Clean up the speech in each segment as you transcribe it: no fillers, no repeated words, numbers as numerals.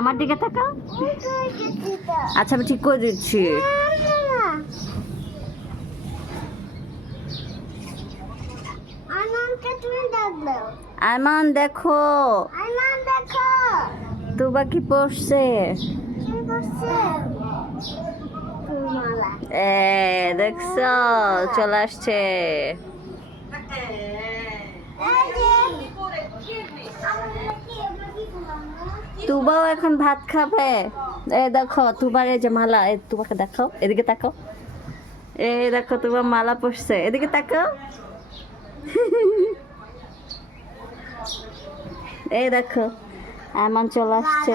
আমার দিকে তাকাও। আচ্ছা আমি ঠিক করে দিচ্ছি। আয়মান দেখো, তুবা কি পড়ছে? দেখছো চলে আসছে। তুবাও এখন ভাত খাবে। দেখো তুবার এই যে মালা, তুবাকে দেখাও, এদিকে তাকাও। দেখো তোমার মালা পড়ছে, এদিকে তাকাও। এই দেখো আয়মান চলে আসছে।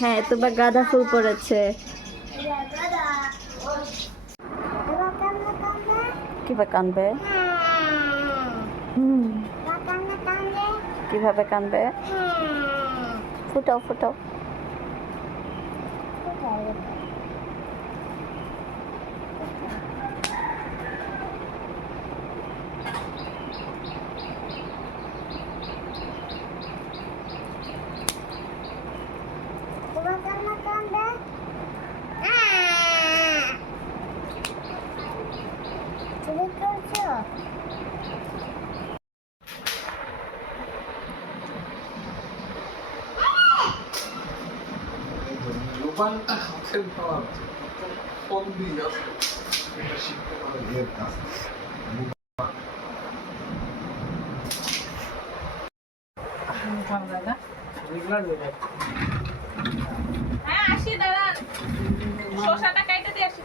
হ্যাঁ তোমার গাঁদা ফুল পড়েছে। কিভাবে কানবে? কিভাবে কানবে? ফুটাও ফুটাও। মোবাইলটা হাতে পাওয়া ফোন দিয়ে আছে এটা শিখতে পারে এর কাজ। হ্যাঁ আসি দাঁড়ান, শসাটা কাইটে দিয়ে আসি।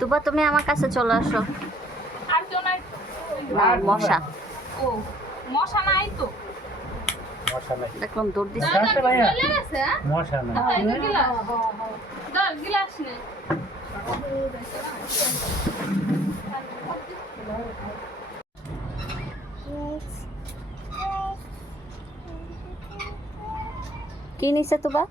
তুবা তুমি আমার কাছে চলে আসো। আর কেউ নাই? না মশা। ও মশা নাই তো। দেখলাম দৌড় দিচ্ছে। চলে গেছে। মশা না তাই তো গিলাস। দর গিলাস নে। কি নিছে তুবা?